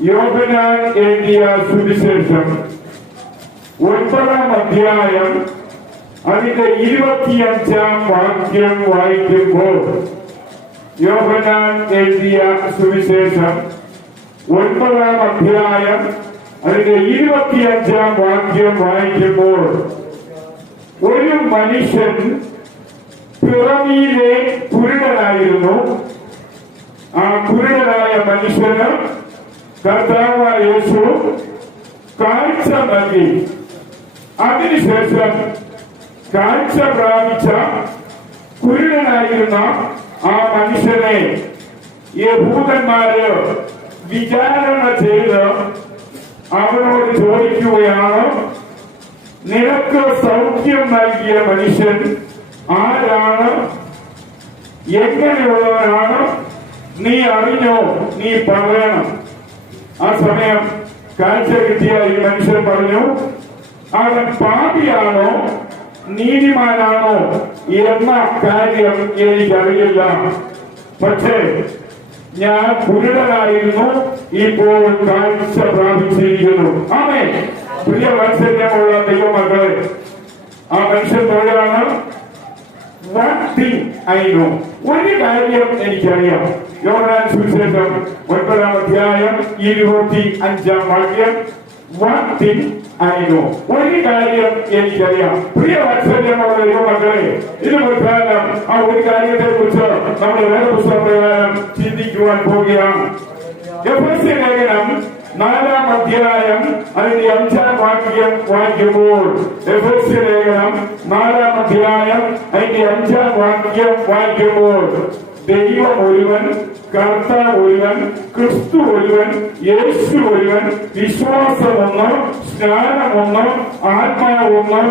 യോഹന്നാൻ എഴുതിയ സുവിശേഷം 9-ാം അധ്യായം അതിന്റെ 25-ാം വാക്യം വായിക്കുമ്പോൾ, യോഹന്നാൻ എഴുതിയ സുവിശേഷം 9-ാം അധ്യായം അതിന്റെ 25-ാം വാക്യം വായിക്കുമ്പോൾ, ഒരു മനുഷ്യൻ പിറവിയിലെ കുരുടനായിരുന്നു. ആ കുരുടനായ മനുഷ്യന് കർത്താവായ യേശു കാഴ്ച നൽകി. അതിനുശേഷം കാഴ്ച പ്രാപിച്ച കുരുടനായിരുന്ന ആ മനുഷ്യനെ യഹൂദന്മാര് വിചാരണ ചെയ്ത് അവനോട് ചോദിക്കുകയാണ്, നിനക്ക് സൗഖ്യം നൽകിയ മനുഷ്യൻ ആരാണ്? എങ്ങനെയുള്ളവനാണ്? നീ അറിഞ്ഞോ? നീ പറയണം. ആ സമയം കാഴ്ച കിട്ടിയ ഈ മനുഷ്യൻ പറഞ്ഞു, അവൻ പാപിയാണോ നീതിമാനാണോ എന്ന കാര്യം എനിക്കറിയില്ല. പക്ഷേ ഞാൻ കുരുടനായിരുന്നു, ഇപ്പോൾ കാഴ്ച പ്രാപിച്ചിരിക്കുന്നു. ആമേൻ. പ്രിയ വാത്സല്യമുള്ള ദൈവമക്കളെ, ആ മനുഷ്യൻ പറയുകയാണ്, one thing I know. ഒരു കാര്യം എനിക്കറിയാം. യോഹന്നാൻ സുവിശേഷം 9-ാം അധ്യായം 25-ാം വാക്യം. one thing I know. ഒരു കാര്യം എനിക്കറിയാം. പ്രിയ വാത്സല്യമുള്ള ദൈവമക്കളെ, ഇത് പ്രധാനം. ആ ഒരു കാര്യത്തെ കുറിച്ച് നമ്മൾ വേറെ പുസ്തകപ്രകാരം ചിന്തിക്കുവാൻ പോവുകയാണ്. എഫെസ്യ ലേഖനം 4-ാം അധ്യായം അതിന്റെ 5-ാം വാക്യം വായിക്കുമ്പോൾ, എഫെസ്യ ലേഖനം 4-ാം അധ്യായം അതിന്റെ 5-ാം വാക്യം വായിക്കുമ്പോൾ, ദൈവം ഒരുവൻ, കർത്താവ് ഒരുവൻ, ക്രിസ്തു ഒരുവൻ, യേശു ഒരുവൻ, വിശ്വാസമൊന്ന്, സ്നാനമൊന്ന്, ആത്മാവൊന്ന്,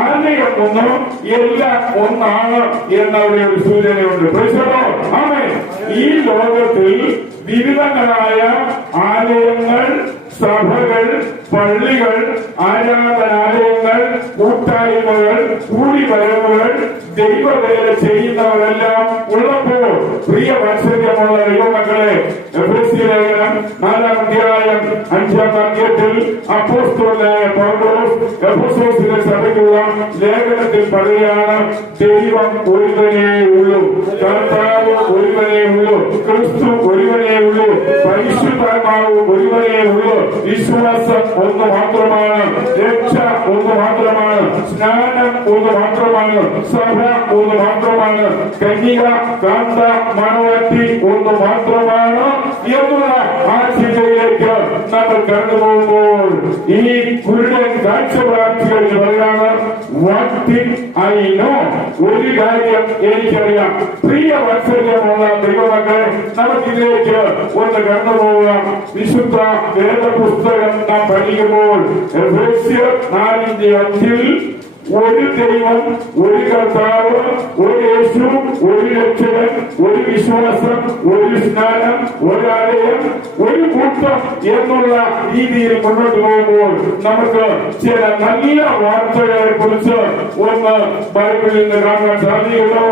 ആലയം ഒന്ന്, എല്ലാം ഒന്നാണ് എന്നവിടെ ഒരു സൂചനയുണ്ട്. ആമേൻ. ഈ ലോകത്തിൽ വിവിധങ്ങളായ ആലയങ്ങൾ, സഭകൾ, പള്ളികൾ, ആരാധനാലയങ്ങൾ, കൂട്ടായ്മകൾ, കൂടിവരവുകൾ, ദൈവവേല ചെയ്യുന്നവരെല്ലാം ഉള്ളപ്പോൾ, പ്രിയ വാത്സല്യമുള്ള ദൈവമക്കളെ, എഫെസ്യ ലേഖനം 4-ാം അധ്യായം 5-ാം വാക്യത്തിൽ അപ്പോസ്തലനായ പൗലോസ് എഫെസോസിലെ സഭയ്ക്കുള്ള ലേഖനത്തിൽ പറയുകയാണ്, ദൈവം ഒരുവനേ ഉള്ളൂ, കർത്താവ് ഒരുവനേ ഉള്ളൂ, ക്രിസ്തു ഒരുവനേ ഉള്ളൂ, പരിശുദ്ധാത്മാവ് ഒരുവനേ ഉള്ളൂ, വിശ്വാസം ഒന്ന് മാത്രമാണ്, രക്ഷ ഒന്ന് മാത്രമാണ്, സ്നാനം ഒന്ന് മാത്രമാണ്, സഭ ഒന്ന് മാത്രമാണ്, കന്യക, കാന്ത, മണവാട്ടി ഒന്ന് മാത്രമാണ് എന്നുള്ള ആ ചിന്തയിലേക്ക് നമ്മൾ കടന്നു പോകുമ്പോൾ, ഈ കുരുടൻ കാഴ്ച പ്രാപിച്ചു പറയാണ്, one thing I know. ഒരു കാര്യം എനിക്കറിയാം. പ്രിയ വാത്സല്യമുള്ള ദൈവമക്കളെ, നമുക്കിതിലേക്ക് ഒന്ന് കടന്നു പോകാം. വിശുദ്ധ വേദപുസ്തകം നാം പഠിക്കുമ്പോൾ എഫെസ്യർ 4:5 ഒരു ദൈവം, ഒരു കർത്താവ്, ഒരു യേശു, ഒരു രക്ഷകൻ, ഒരു വിശ്വാസം, ഒരു സ്നാനം, ഒരാലയം, ഒരു കൂട്ടം എന്നുള്ള രീതിയിൽ മുന്നോട്ട് പോകുമ്പോൾ നമുക്ക് ചില നല്ല വാർത്തകളെ കുറിച്ച് ഒന്ന് ബൈബിളിൽ നിന്ന് കാണാൻ സാധിക്കുന്നു.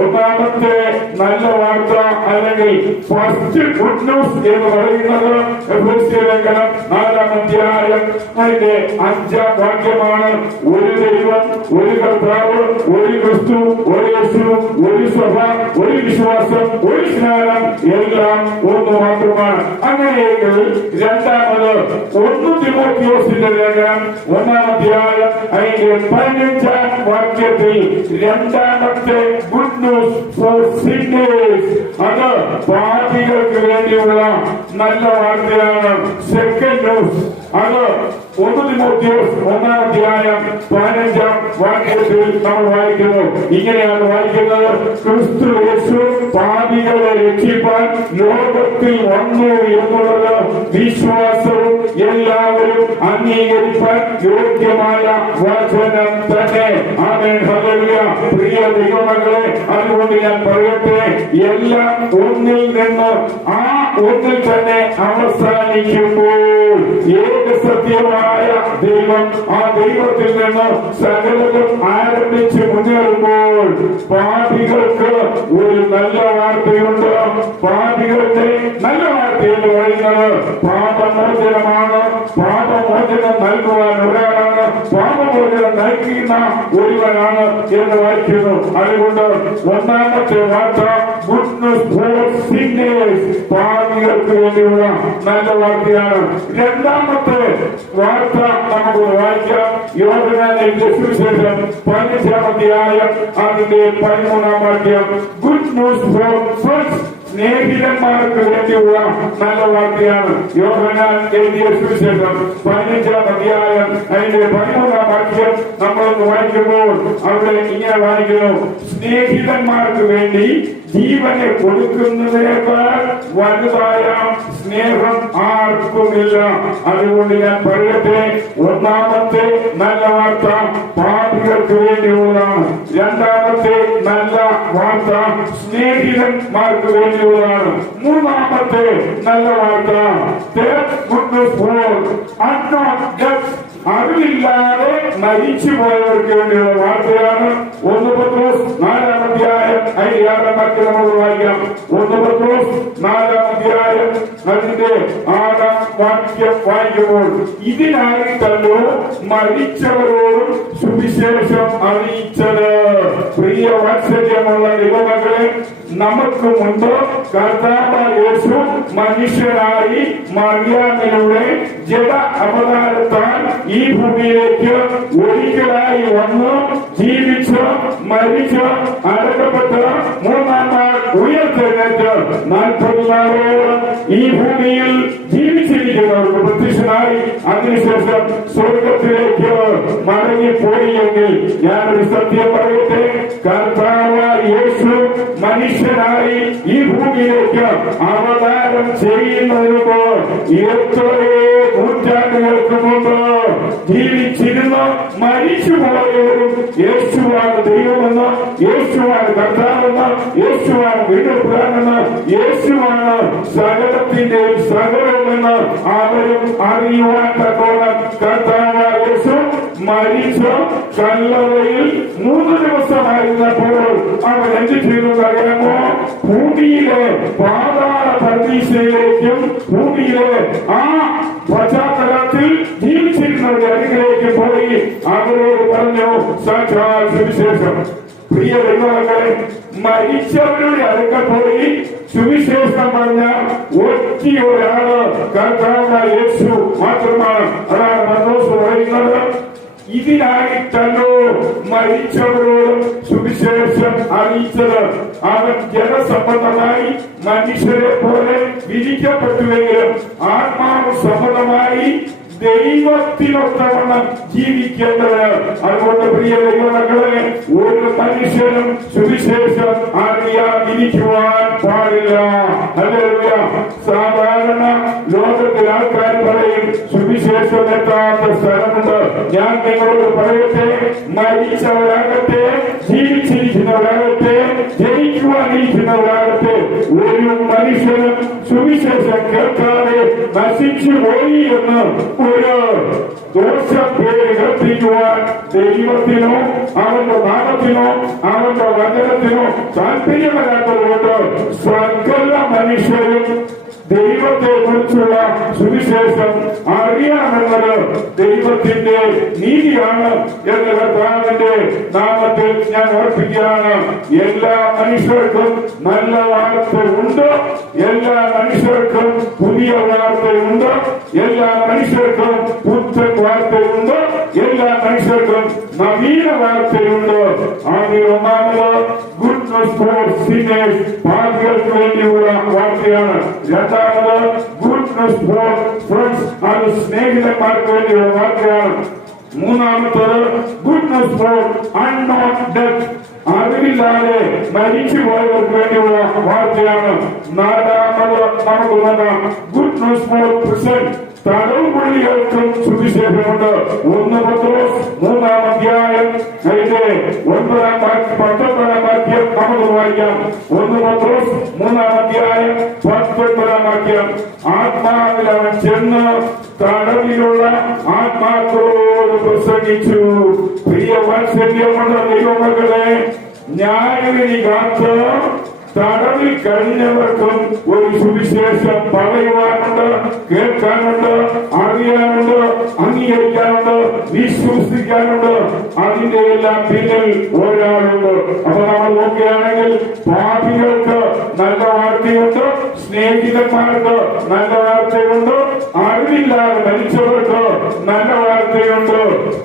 ഒന്നാമത്തെ നല്ല വാർത്ത അല്ലെങ്കിൽ ഫസ്റ്റ് ഗുഡ് ന്യൂസ് എന്ന് പറയുന്നത് എഫെസ്യ ലേഖനം 4-ാം അധ്യായം അതിന്റെ 5-ാം വാക്യമാണ്. ഒരു ദൈവം, ഒരു കർത്താവ്, ഒരു ക്രിസ്തു, ഒരു യേശു, ഒരു സഭ, ഒരു വിശ്വാസം, ഒരു സ്നാനം, എല്ലാം ഒന്ന് മാത്രമാണ്. അങ്ങനെയെങ്കിൽ രണ്ടാമത് 1 തിമോഥെയോസിന്റെ ലേഖനം 1-ാം അധ്യായം അതിന്റെ 15-ാം വാക്യത്തിൽ രണ്ടാമത്തെ ഗുഡ് ന്യൂസ് ഫോർ സിന്നേഴ്സ്, അത് പാപികൾക്ക് വേണ്ടിയുള്ള നല്ല വാർത്തയാണ്. സെക്കൻഡ് ന്യൂസ് അത് 1 തിമോഥെയോസ് 1-ാം അധ്യായം 15-ാം വാക്യത്തിൽ നമ്മൾ വായിക്കുന്നു. ഇങ്ങനെയാണ് വായിക്കുന്നത്, ക്രിസ്തു യേശു പാപികളെ രക്ഷിപ്പാൻ ലോകത്തിൽ വന്നു എന്നുള്ളത് വിശ്വാസവും എല്ലാവരും അംഗീകരിപ്പാൻ യോഗ്യമായ വചനം തന്നെ. ആമേൻ. ഹല്ലേലൂയ. പ്രിയ ദൈവമക്കളെ, അതുകൊണ്ട് ഞാൻ പറയട്ടെ, എല്ലാം ഒന്നിൽ നിന്ന് ആ ഒന്നിൽ തന്നെ അവസാനിക്കുമ്പോൾ ഏക സത്യമായ ദൈവം ആ ദൈവത്തിൽ നിന്ന് സകലതും ആരംഭിച്ച് മുന്നേറുമ്പോൾ പാപികൾക്ക് ഒരു നല്ല വാർത്തയുണ്ട്. പാപികളുടെ നല്ല വാർത്ത എന്ന് പറയുന്നത് പാപമോചനമാണ്. പാപമോചനം നൽകുവാൻ ഒരാളാണ്, പാപമോചനം നൽകുന്ന ഒരുവനാണ് എന്ന് വായിക്കുന്നു. അതുകൊണ്ട് ഒന്നാമത്തെ വാർത്ത ഗുഡ് ന്യൂസ് ഫോർ സിന്നേഴ്സ്, പാപികൾക്ക് വേണ്ടിയുള്ള നല്ല വാർത്തയാണ്. രണ്ടാമത്തെ വാർത്ത നമുക്ക് വായിക്കാം. യോഹന്നാന്റെ സുവിശേഷം 15-ാം അധ്യായം അതിന്റെ 13-ാം വാക്യം. ഗുഡ് ന്യൂസ് ഫോർ ഫ്രണ്ട്സ്, സ്നേഹിതന്മാർക്ക് വേണ്ടിയുള്ള നല്ല വാർത്തയാണ്. യോഹന്നാൻ എഴുതിയ സുവിശേഷം 15-ാം അധ്യായം അതിന്റെ 13-ാം വാക്യം നമ്മളൊന്ന് വായിക്കുമ്പോൾ അവിടെ ഇങ്ങനെ വായിക്കുന്നു: സ്നേഹിതന്മാർക്ക് വേണ്ടി ജീവനെ കൊടുക്കുന്നതിനേക്കാൾ വലുതായ സ്നേഹം ആർക്കുമില്ല. അതുകൊണ്ട് ഞാൻ പറയട്ടെ, ഒന്നാമത്തെ നല്ല വാർത്ത പാപികൾക്ക് വേണ്ടിയുള്ളതാണ്. രണ്ടാമത്തെ നല്ല വാർത്ത സ്നേഹിതന്മാർക്ക് വേണ്ടിയുള്ളതാണ്. മൂന്നാമത്തെ നല്ല വാർത്ത അറിവില്ലാതെ മരിച്ചു പോയവർക്ക് വേണ്ടിയുള്ള വാർത്തയാണ്. 1 പത്രോസ് 4-ാം അധ്യായം 6-ാം വാക്യം നമ്മൾ വായിക്കാം. 1 പത്രോസ് 4-ാം അധ്യായം അതിന്റെ 6-ാം വാക്യം വായിക്കുമ്പോൾ ഇതിനായിട്ടല്ലോ മരിച്ചവരോടും സുവിശേഷം അറിയിച്ചത്. പ്രിയ വാത്സല്യമുള്ള ദൈവമക്കളെ, നമുക്ക് മുൻപ് കർത്താവായ യേശു മനുഷ്യനായി മറിയാമിലൂടെ ജഡ അവതാരത്താൽ ഈ ഭൂമിയിലേക്ക് ഒരിക്കലായി വന്ന് ജീവിച്ച് മരിച്ച് അടക്കപ്പെട്ട് 3-ാം നാൾ ഉയർത്തെഴുന്നേറ്റ് 40 നാളോളം ഈ ഭൂമിയിൽ ജീവിച്ചിരിക്കുന്നവർക്ക് പ്രത്യക്ഷനായി അതിനുശേഷം സ്വർഗത്തിലേക്ക് മടങ്ങിപ്പോയെങ്കിൽ ഞാനൊരു സത്യം പറയട്ടെ, കർത്താവായ യേശു മനുഷ്യനായി ഈ ഭൂമിയിലേക്ക് അവതാരം ചെയ്യുന്നതിന് എത്രയോ നൂറ്റാണ്ടുകൾക്ക് മുമ്പ് ജീവിച്ചിരുന്ന് മരിച്ചുപോയവരും യേശുവാണ് ദൈവമെന്ന്, യേശുവാണ് കർത്താവെന്ന്, യേശുവാണ് വീണ്ടെടുക്കാനെന്ന്, യേശുവാണ് സകലത്തിന്റെ സകലമെന്ന് അവരും അറിയുവാൻ തക്കോണം കർത്താവായ യേശു മരിച്ചു കല്ലറയിൽ 3 ദിവസമായിരുന്നപ്പോൾ അവൻ എന്ത് ചെയ്തു അറിയാമോ? ഭൂമിയിലെ പാതാള പരീക്ഷയിലേക്കും ഭൂമിയിലെ ആ പശ്ചാത്തലത്തിൽ ജീവിച്ചിരുന്നവരുടെ അരികിലേക്ക് പോയി അവരോട് പറഞ്ഞു സാക്ഷാൽ സുവിശേഷം. പ്രിയ ദൈവമക്കളെ, മരിച്ചവരുടെ അടുക്കൽ പോയി സുവിശേഷം പറഞ്ഞ ഒറ്റ ഒരാള് കർത്താവായ യേശു മാത്രമാണ്. അതാണ് പത്രോസ് പറയുന്നത്. ഇതിനായിട്ടല്ലോ മരിച്ചവരോടും സുവിശേഷം അറിയിച്ചത്. അവൻ ജനസംബന്ധമായി മനുഷ്യരെ പോലെ വിധിക്കപ്പെട്ടുവെങ്കിലും ആത്മാവ് സംബന്ധമായി ദൈവത്തിനൊത്തവണ്ണം ജീവിക്കേണ്ടത്. അതുകൊണ്ട് പ്രിയ ദൈവമക്കളെ, ഒരു മനുഷ്യനും സുവിശേഷം അറിയാതിരിക്കുവാൻ പാടില്ല. ഹല്ലേലൂയ. സാധാരണ ലോകത്തിൽ ആൾക്കാർ പറയും സുവിശേഷം എത്താത്ത സ്ഥലമുണ്ട്. ഞാൻ നിങ്ങളോട് പറയട്ടെ, മരിച്ചവരാകട്ടെ ജീവിച്ചിരിക്കുന്നവരാകട്ടെ ജയിക്കുവാനിരിക്കുന്നവരാകട്ടെ, ഒരു മനുഷ്യനും സുവിശേഷം കേൾക്കാതെ നശിച്ചു പോയി എന്ന് ഒരു ദോഷം പേര് കൽപ്പിക്കുവാൻ ദൈവത്തിനോ അവന്റെ നാമത്തിനോ അവന്റെ വചനത്തിനോ താല്പര്യമല്ലാത്തതുകൊണ്ട് സകല മനുഷ്യരും ദൈവത്തെ കുറിച്ചുള്ള സുവിശേഷം അറിയണമെന്നത് ദൈവത്തിന്റെ നീതിയാണ് എന്ന് കർത്താവിന്റെ നാമത്തിൽ ഞാൻ ഓർപ്പിക്കുകയാണ്. എല്ലാ മനുഷ്യർക്കും നല്ല വാർത്തയുണ്ട്, എല്ലാ മനുഷ്യർക്കും പുതിയ വാർത്തയുണ്ട്, എല്ലാ മനുഷ്യർക്കും പുത്തൻ വാർത്തയുണ്ട്, എല്ലാ മനുഷ്യർക്കും നവീന വാർത്തയുണ്ട്. അതിൽ ഒന്നാമത് ഗുഡ് ന്യൂസ് ഫോർ സിന്നേഴ്സ്, പാപികൾക്ക് വേണ്ടിയുള്ള വാർത്തയാണ്. രണ്ടാമത് ഗുഡ് ന്യൂസ് ഫോർ ഫ്രണ്ട്സ്, അത് സ്നേഹിതന്മാർക്ക് വേണ്ടിയുള്ള വാർത്തയാണ്. മൂന്നാമത്തത് good news for unknown death, അറിവില്ലാതെ മരിച്ചു പോയവർക്ക് വേണ്ടിയുള്ള വാർത്തയാണ്. നാലാമത് നമുക്ക് നോക്കാം ഗുഡ് ന്യൂസ് ഫോർ പ്രിസൺ, തടവുപുള്ളികൾക്കും സുവിശേഷമുണ്ട്. 1 പത്രോസ് 3-ാം അധ്യായം അതിന്റെ 19-ാം വാക്യം നമുക്ക് വായിക്കാം. 1 പത്രോസ് 3-ാം അധ്യായം 19-ാം വാക്യം. വാക്യം ആത്മാവിൽ അവൻ ചെന്ന് തടവിലുള്ള ആത്മാക്കളോട് പ്രസംഗിച്ചു. പ്രിയ വാത്സല്യമുള്ള ദൈവമക്കളെ, ന്യായവിധി കാത്ത് തടവിൽ കഴിഞ്ഞവർക്കും ഒരു സുവിശേഷം പറയുവാനുണ്ട്, കേൾക്കാനുണ്ട്, അറിയാനുണ്ട്, അംഗീകരിക്കാനുണ്ട്, വിശ്വസിക്കാനുണ്ട്. അതിന്റെ എല്ലാം പിന്നിൽ ഒരാളുണ്ട്. അപ്പൊ നമ്മൾ നോക്കുകയാണെങ്കിൽ പാപികൾക്ക് നല്ല വാർത്തയുണ്ട്, സ്നേഹിതന്മാർക്ക് നല്ല വാർത്തയുണ്ട്, അറിവില്ലാതെ മരിച്ചവർക്ക് നല്ല വാർത്തയുണ്ട്,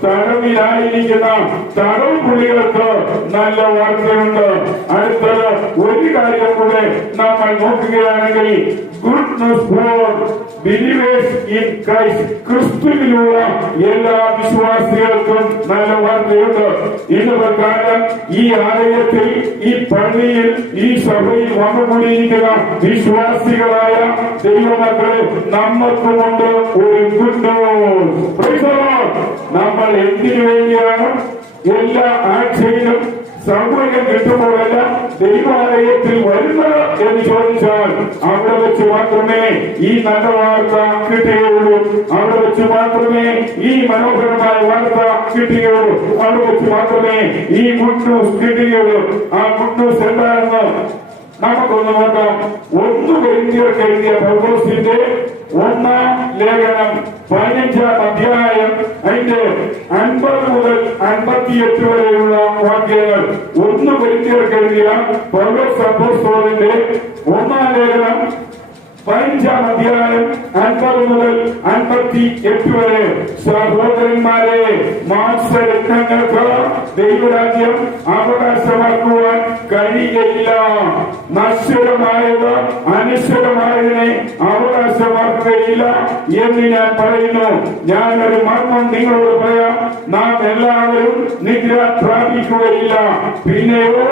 തടവിലായിരിക്കുന്ന തടവ് പുള്ളികൾക്ക് നല്ല വാർത്തയുണ്ട്. അടുത്തത് ഒരു കാര്യം കൂടെ നമ്മൾ നോക്കുകയാണെങ്കിൽ good news four believers in Christ. ക്രിസ്തുവിലുള്ള എല്ലാ വിശ്വാസികൾക്കും നല്ല വാർത്തയുണ്ട്. ഇന്ന് പ്രകാരം ഈ ആലയത്തിൽ, ഈ പള്ളിയിൽ, ഈ സഭയിൽ വന്നുകൂടിയിരിക്കുന്ന വിശ്വാസികളായ ദൈവമക്കളെ നമുക്കുമുണ്ട് ഒരു ഗുഡ് ന്യൂസ്. നമ്മൾ എന്തിനു വേണ്ടിയാണ് എല്ലാ ആഴ്ചയിലും സൗകര്യം കിട്ടുമ്പോഴെല്ലാം ദൈവാലയത്തിൽ വരുന്നത് എന്ന് ചോദിച്ചാൽ അവിടെ വെച്ച് മാത്രമേ ഈ നല്ല വാർത്ത കിട്ടുകയുള്ളൂ. അവിടെ വെച്ച് മാത്രമേ ഈ മനോഹരമായ വാർത്ത കിട്ടുകയുള്ളൂ. അവിടെ വെച്ച് മാത്രമേ ഈ ഗുഡ് ന്യൂസ് കിട്ടുകയുള്ളൂ. ആ ഗുഡ് ന്യൂസ് എന്താണെന്ന് നമുക്കൊന്ന് നോക്കാം. 1 കൊരിന്ത്യർക്ക് എഴുതിയ പൗലോസിന്റെ 1-ാം ലേഖനം 15-ാം അധ്യായം അതിന്റെ 50 മുതൽ 58 വരെയുള്ള വാക്യങ്ങൾ. 1 കൊരിന്ത്യർക്ക് എഴുതിയ പൗലോസ് അപ്പോസ്തലന്റെ 1-ാം ലേഖനം 15-ാം അധ്യായം 50 മുതൽ 58 വരെ. സഹോദരന്മാരെ, മാംസരത്നങ്ങൾക്ക് ദൈവരാജ്യം അവകാശമാക്കുവാൻ കഴിയില്ല. നശ്വരമായത് അനശ്വരമായതിനെ അവകാശമാക്കുകയില്ല എന്ന് ഞാൻ പറയുന്നു. ഞാനൊരു മർമ്മം നിങ്ങളോട് പറയാം, നാം എല്ലാവരും നിദ്ര പ്രാപിക്കുകയില്ല, പിന്നെയോ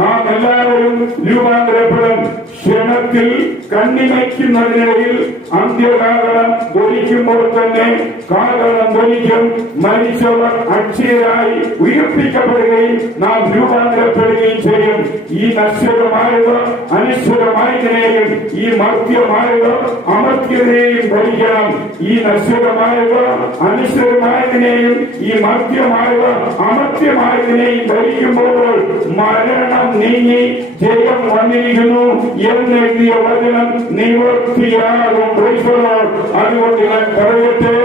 നാം എല്ലാവരും രൂപാന്തരപ്പെടും. ക്ഷണത്തിൽ കണ്ണിമയ്ക്കുന്നതിനിടയിൽ അന്ത്യകാലം ധ്വനിക്കുമ്പോൾ തന്നെ കാലം ധ്വനിക്കും. മരിച്ചവർ അക്ഷയരായി ഉയർപ്പിക്കപ്പെടുകയും നാം രൂപാന്തരപ്പെടുകയും ചെയ്യും. ഈ നശ്വരമായത് അനശ്വരമായതിനെയും ഈ മർത്യമായത് അമർത്യതയെയും ഭരിക്കണം. ഈ നശ്വരമായത് അനശ്വരമായതിനെയും ഈ മർത്യമായത് അമർത്യമായതിനെയും ഭരിക്കുമ്പോൾ മരണം നീങ്ങി ജയം വന്നിരിക്കുന്നു എന്നെഴുതിയ വചനം നിവർത്തിയാകും. അതുകൊണ്ട് ഞാൻ പറയട്ടെ,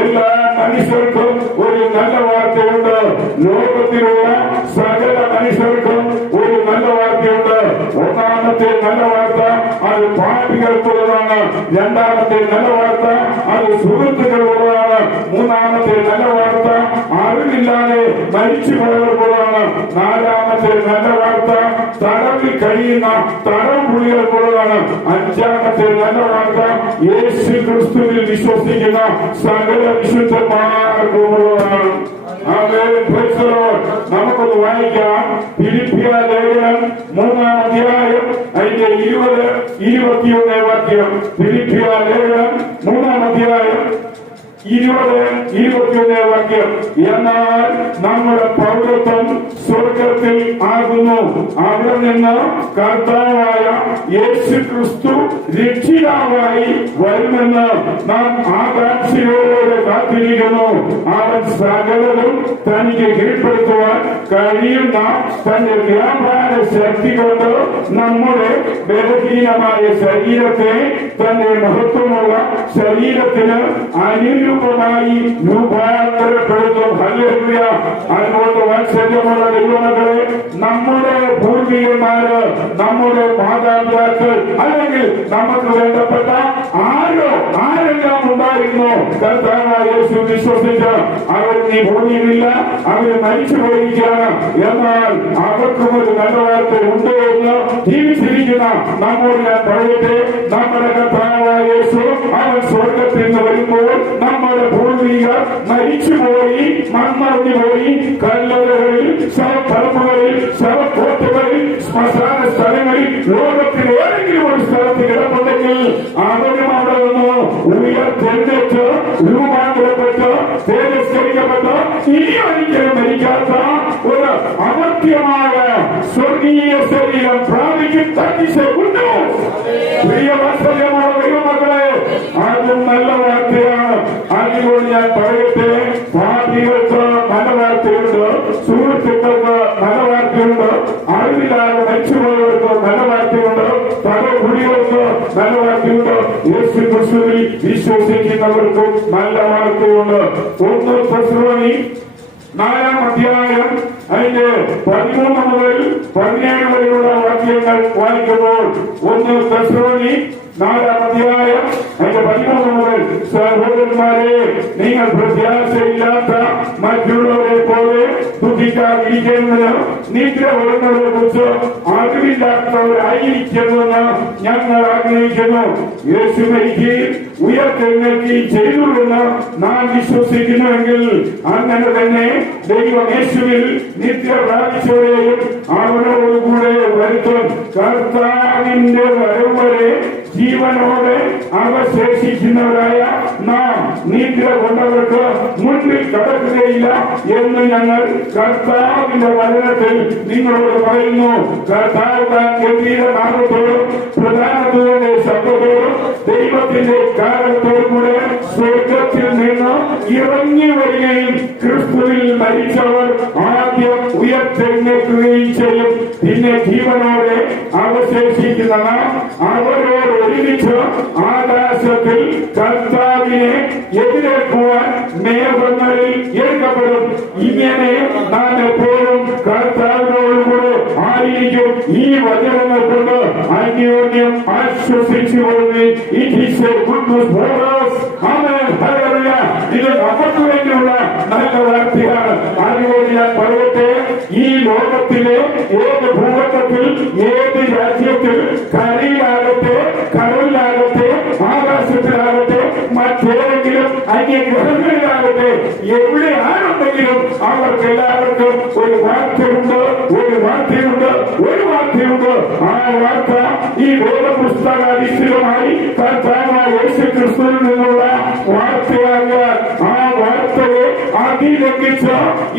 എല്ലാ മനുഷ്യർക്കും ഒരു നല്ല വാർത്തയുണ്ട്. ലോകത്തിലുള്ള സകല മനുഷ്യർക്കും ഒരു നല്ല വാർത്തയുണ്ട്. ഒന്നാമത്തെ നല്ല വാർത്ത അത് പാപികൾക്കുള്ളതാണ്. രണ്ടാമത്തെ നല്ല വാർത്ത അത് സുഹൃത്തുക്കളുള്ളതാണ്. മൂന്നാമത്തെ നല്ല വാർത്ത അറിവില്ലാതെ മരിച്ചു പോയവർക്കുള്ളതാണ്. നാലാമത്തെ നല്ല വാർത്ത തടവിൽ കഴിയുന്ന തടവ് പുള്ളികൾക്കുള്ളതാണ്. അഞ്ചാമത്തെ നല്ല വാർത്ത യേശു ക്രിസ്തുവിൽ വിശ്വസിക്കുന്ന സകല വിശുദ്ധന്മാർക്കുള്ളതാണ്. നമുക്കൊന്ന് വായിക്കാം. ഫിലിപ്പിയ ലേഖനം 3-ാം അധ്യായം അതിന്റെ 20-21 വാക്യം. ഫിലിപ്പിയ ലേഖനം 3-ാം അധ്യായം 20-21 വാക്യം. എന്നാൽ നമ്മുടെ പൗരത്വം സ്വർഗത്തിൽ ആകുന്നു. അവിടെ നിന്ന് കർത്താവായ യേശു ക്രിസ്തു രക്ഷിതാവായി വരുമെന്ന് നാം ആകാംക്ഷയോടെ കാത്തിരിക്കുന്നു. അവൻ സകലതും തനിക്ക് കീഴ്പ്പെടുത്തുവാൻ കഴിയുന്ന തന്റെ വ്യാപാര ശക്തി കൊണ്ട് നമ്മുടെ ബലഹീനമായ ശരീരത്തെ തന്റെ മഹത്വമുള്ള ശരീരത്തിന് അനുരൂപമായി രൂപാന്തരപ്പെടുത്തും. ഹല്ലേലൂയ. അതുകൊണ്ട് വാത്സല്യമുള്ള ദൈവമക്കളെ, നമ്മുടെ പൂർവികന്മാര്, നമ്മുടെ മാതാപിതാക്കൾ, അല്ലെങ്കിൽ നമുക്ക് വേണ്ടപ്പെട്ട ആരെല്ലാം ഉണ്ടായിരുന്നു കർത്താവായ യേശു വിശ്വസിച്ച് അവർ ഈ ഭൂമിയിലില്ല, അവർ മരിച്ചു പോയിരിക്കുകയാണ്. എന്നാൽ അവർക്കും ഒരു നല്ല വാർത്ത ഉണ്ട് എന്ന് ജീവിച്ചിരിക്കുന്ന നമ്മോട് ഞാൻ പറയട്ടെ, നമ്മുടെ കർത്താവായ യേശു അവൻ സ്വർഗത്തിൽ നിന്ന് വരുമ്പോൾ നമ്മുടെ പൂർവികർ മരിച്ചുപോയി, മൺമറഞ്ഞു പോയി, കല്ലറകളിൽ, ശവപ്പറമ്പുകളിൽ, ശവക്കോട്ടകളിൽ, ശ്മശാന സ്ഥലങ്ങളിൽ, ലോകത്തിൽ ഏതെങ്കിലും ഒരു സ്ഥലത്ത് കിടപ്പുണ്ടെങ്കിൽ അവരും അവിടെ നിന്ന് ഉയർത്തെഴുന്നേറ്റ് രൂപാന്തരപ്പെട്ട് തേജസ്കരിക്കപ്പെട്ട് ഇനി ഒരിക്കലും മരിക്കാത്ത ഒരു അമർത്യമായ സ്വർഗീയ ശരീരം പ്രാപിക്കും. തന്നിശ പ്രിയ വാത്സല്യമുള്ള അതുകൊണ്ട് ഞാൻ പറയട്ടെ, പാർട്ടികൾക്ക് നല്ല വാർത്തയുണ്ട്, സുഹൃത്തുക്കൾക്ക് നല്ല വാർത്തയുണ്ട്, അറിവില്ലാതെ മരിച്ചുപോയവർക്ക് നല്ല വാർത്തയുണ്ട്, പല കുടികൾക്ക് നല്ല വാർത്തയുണ്ട്, യേശു ക്രിസ്തുവിൽ വിശ്വസിക്കുന്നവർക്കും നല്ല വാർത്തയുണ്ട്. 1 തെസ്സലോനി 4-ാം അധ്യായം അതിന്റെ 13 മുതൽ 17 വരെയുള്ള വാക്യങ്ങൾ വായിക്കുമ്പോൾ 1 തെസ്സലോനി 4-ാം അധ്യായം അതിന്റെ 13 മുതൽ, സഹോദരന്മാരെ, നിങ്ങൾ പ്രത്യാശയില്ലാത്ത മറ്റുള്ളവരെ പോലെ ദുഃഖിക്കാതിരിക്കുന്നതിന് നിദ്ര വരുന്നവരെ കുറിച്ച് അറിവില്ലാത്തവരായിരിക്കുമെന്ന് ഞങ്ങൾ ആഗ്രഹിക്കുന്നു. യേശു മരിക്കുകയും ഉയർത്തെഴുന്നേൽക്കുകയും ചെയ്തുവെന്ന് നാം വിശ്വസിക്കുന്നുവെങ്കിൽ അങ്ങനെ തന്നെ ദൈവം യേശുവിൽ നിദ്ര പ്രാപിച്ചവരെയും അവരോടുകൂടെ വരുത്തും. കർത്താവിന്റെ വരവ് വരെ ജീവനോടെ അവശേഷിക്കുന്നവരായ നാം നിദ്ര കൊണ്ടവർക്ക് മുൻപിൽ കടക്കുകയില്ല എന്ന് ഞങ്ങൾ കർത്താവിന്റെ വചനത്തിൽ നിങ്ങളോട് പറയുന്നു. കർത്താവ് താൻ ഗംഭീര നാമത്തോടും പ്രധാനതയുടെ ശബ്ദത്തോടും ദൈവത്തിന്റെ കാലത്തോടും കൂടെ സ്വർഗത്തിൽ നിന്ന് ഇറങ്ങി വരികയും ക്രിസ്തുവിൽ മരിച്ചവർ ആദ്യം ഉയർത്തെഴുന്നേൽക്കുകയും ചെയ്യും. പിന്നെ ജീവനോടെ അവശേഷിക്കുന്ന നാം അവരോട് ഒരുമിച്ച് ആകാശത്തിൽ കർത്താവിനെ എതിരേൽക്കുവാൻ മേഘങ്ങളിൽ എടുക്കപ്പെടും. ഇങ്ങനെ നാം എപ്പോഴും കർത്താവിനോടുകൂടെ ആയിരിക്കും. ഈ വചനങ്ങൾ കൊണ്ട് അന്യോന്യം ആശ്വസിച്ചുകൊള്ളുന്നു. It is a good news for us. ആമേൻ, ഹല്ലേലൂയ. ഇത് നമുക്ക് വേണ്ടിയുള്ള നല്ല വാർത്തയാണ്. അതുകൊണ്ട് ഞാൻ പറയട്ടെ, ഈ ലോകത്തിലെ ഏത് ഭൂഖണ്ഡത്തിൽ, ഏത് രാജ്യത്തിൽ, കരയിലാകട്ടെ, കടലിലാകട്ടെ, ആകാശത്തിലാകട്ടെ, മറ്റേതെങ്കിലും അന്യഗ്രഹങ്ങളിലാകട്ടെ, എവിടെ ആരുണ്ടെങ്കിലും അവർക്കെല്ലാവർക്കും ഒരു വാർത്തയുണ്ട്, ഒരു വാർത്തയുണ്ട്, ഒരു വാർത്തയുണ്ട്. ആ വാർത്ത ഈ വേദപുസ്തകാധിഷ്ഠിതമായി കർത്താവായ യേശു ക്രിസ്തുവിൽ നിന്നുള്ള വാർത്തയാകാൻ, ആ വാർത്തയെ അതിലംഘിച്ച്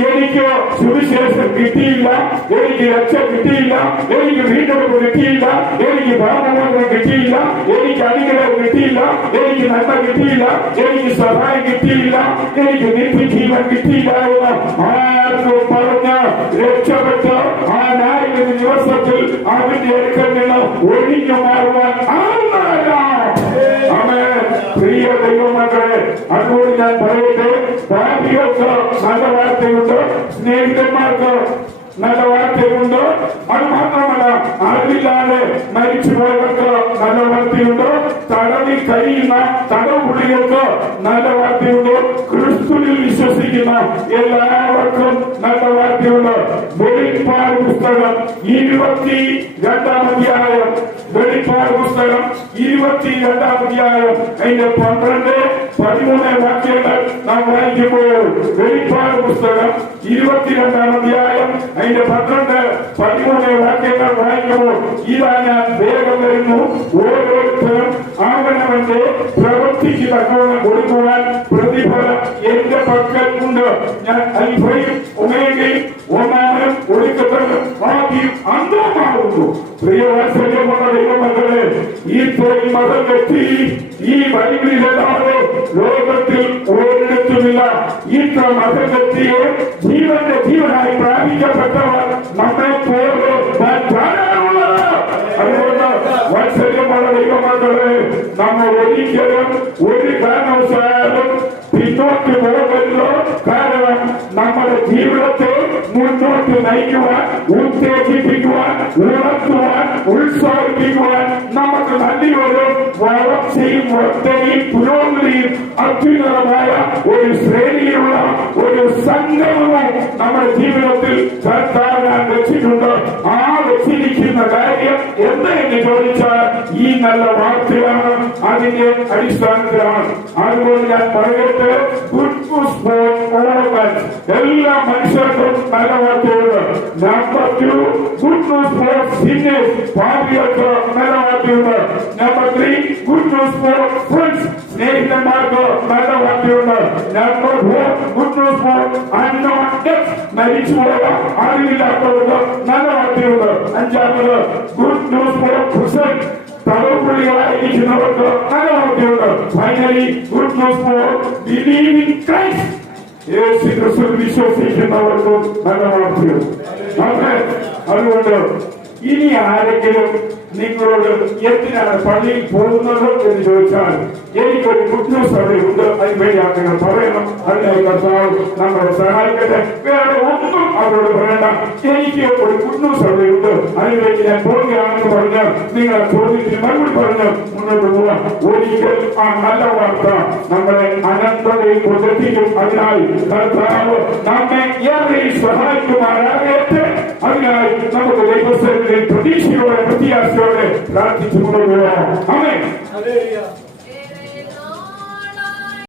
എനിക്ക് സുവിശേഷം കിട്ടിയില്ല, എനിക്ക് രക്ഷ കിട്ടിയില്ല, എനിക്ക് വീണ്ടെടുപ്പ് കിട്ടിയില്ല, എനിക്ക് ഭാവമോചനം കിട്ടിയില്ല, എനിക്ക് അനുഗ്രഹം കിട്ടിയില്ല, എനിക്ക് നന്മ കിട്ടിയില്ല, എനിക്ക് സഹായം കിട്ടിയില്ല, എനിക്ക് നിത്യജീവൻ കിട്ടിയില്ല എന്ന് ആർക്കും പറഞ്ഞ് രക്ഷപ്പെട്ട് ആ ന്യായ ദിവസത്തിൽ അവന്റെ അടുക്കൽ നിന്ന് ഒഴിഞ്ഞു മാറുവാൻ ആവുന്നതല്ല. ആമേൻ. പ്രിയ ദൈവമക്കളെ, അതുകൊണ്ട് ഞാൻ പറയട്ടെ, പാപികൾക്ക് നല്ല വാർത്തയുണ്ട്, സ്നേഹിതന്മാർക്ക് നല്ല വാർത്തയുണ്ട്. അത് മാത്രമല്ല, അറിവില്ലാതെ മരിച്ചുപോയവർക്ക് നല്ല വാർത്തയുണ്ട്, തടവിൽ കഴിയുന്ന തടവുപുള്ളികൾക്ക് നല്ല വാർത്തയുണ്ട്, ക്രിസ്തുവിൽ വിശ്വസിക്കുന്ന എല്ലാവർക്കും നല്ല വാർത്തയുണ്ട്. വെളിപ്പാട് പുസ്തകം 22-ാം അധ്യായം, വെളിപ്പാട് പുസ്തകം 22-ാം അധ്യായം അതിന്റെ 12-13 വാക്യങ്ങൾ നാം വായിക്കുമ്പോൾ, വെളിപ്പാട് പുസ്തകം 22-ാം അധ്യായം അതിന്റെ 12-13 വാക്യങ്ങൾ വായിക്കുമ്പോൾ, ഇതാ ഞാൻ വേഗം വരുന്നു, ഓരോരുത്തരും അവനവന്റെ പ്രവൃത്തിക്ക് തക്കവണ്ണം കൊടുക്കുവാൻ പ്രതിഫലം എന്റെ പക്കൽ ഉണ്ട്. ഞാൻ അൽഫയും ഒമേഗയും ഒന്നാമനും ഒടുക്കത്തലും ആദ്യം അന്തവുമാകുന്നു. പ്രിയവാത്സല്യമുള്ള ദൈവമക്കളെ, ഈ തൊഴിൽ മതം കെട്ടി ഈ ബൈബിളിലല്ലാതെ ലോകത്തിൽ ഒരിടത്തുമില്ല. ഇത്ര മതം കെട്ടിയെ ജീവന്റെ ജീവനായി പ്രാപിക്കപ്പെട്ടവർ നമ്മെ പോലെ ധാരാളമുള്ളത്. അതുകൊണ്ട് വാത്സല്യമുള്ള ദൈവമക്കളെ, നമ്മൾ ഒരിക്കലും ഒരു കാരണവശാലും പിന്നോട്ട് പോകരുത്. കാരണം നമ്മുടെ ജീവിതത്തെ മുന്നോട്ട് നയിക്കുവാൻ, ഉത്തേജിപ്പിക്കുവാൻ, ഉണർത്തുവാൻ, ഉത്സാഹിപ്പിക്കുവാൻ നമുക്ക് നല്ലൊരു വളർച്ചയും വർദ്ധനയും പുരോഗതിയും അത്യുന്നതമായ ഒരു ശ്രേണിയിലുള്ള ഒരു സംഗമവും നമ്മുടെ ജീവിതത്തിൽ കർത്താവിനാൽ വെച്ചിട്ടുണ്ട്. ആ വെച്ചിരിക്കുന്ന കാര്യം എന്തെന്ന് ചോദിച്ചാൽ ഈ നല്ല വാർത്തയാണ്, അതിന്റെ അടിസ്ഥാനത്തിലാണ്. അതുകൊണ്ട് ഞാൻ പറയട്ടെ, good news for all men. എല്ലാ മനുഷ്യർക്കും നല്ല വാർത്തയുണ്ട്. Number 2, good news for sinners. പാപികൾക്ക് നല്ല വാർത്തയുണ്ട്. Number 3, good news for friends. സ്നേഹിതന്മാർക്ക് നല്ല വാർത്തയുണ്ട്. Number 4, good news for unknown death. മരിച്ചുപോയ അറിവില്ലാത്തവർക്ക് നല്ല വാർത്തയുണ്ട്. 5ാമത്, ഗുഡ് ന്യൂസ് ഫോർ പ്രിസൺ. തടവുപുള്ളികളായിരിക്കുന്നവർക്ക് നല്ല വാർത്തയുണ്ട്. Finally good news for believing Christ. യേശു ക്രിസ്തുവിൽ വിശ്വസിക്കുന്നവർക്കും നല്ല വാർത്തയുണ്ട്. അതുകൊണ്ട് ഇനി ആരെങ്കിലും നിങ്ങളോട് എന്തിനാണ് പള്ളിയിൽ പോകുന്നത് എന്ന് ചോദിച്ചാൽ എനിക്കൊരു ഗുഡ് ന്യൂസ് അവിടെ ഉണ്ട്, അതിനുവേണ്ടിയാണ് നിങ്ങൾ പറയണം. അതിനായി കർത്താവ് നമ്മളെ സഹായിക്കട്ടെ. വേറെ ഒന്നും അവരോട് പറയണ്ട. എനിക്ക് ഒരു ഗുഡ് ന്യൂസ് അവിടെ ഉണ്ട്, അതിനുവേണ്ടി ഞാൻ പോവുകയാണെന്ന് പറഞ്ഞ് നിങ്ങൾ ആ ചോദ്യത്തിന് മറുപടി പറഞ്ഞ് മുന്നോട്ട് പോവാം. ഒരിക്കൽ ആ നല്ല വാർത്ത നമ്മളെ അനന്തതയിൽ കൊണ്ടെത്തിക്കും. അതിനായി കർത്താവ് നമ്മെ ഏറെ സഹായിക്കുമാറാകട്ടെ. അതിനായി നമുക്ക് ദൈവസ്ഥലിൽ പ്രതീക്ഷയോടെ പ്രത്യാശയോടെ പ്രാർത്ഥിച്ചു കൊണ്ടുപോകാം. ആമേൻ.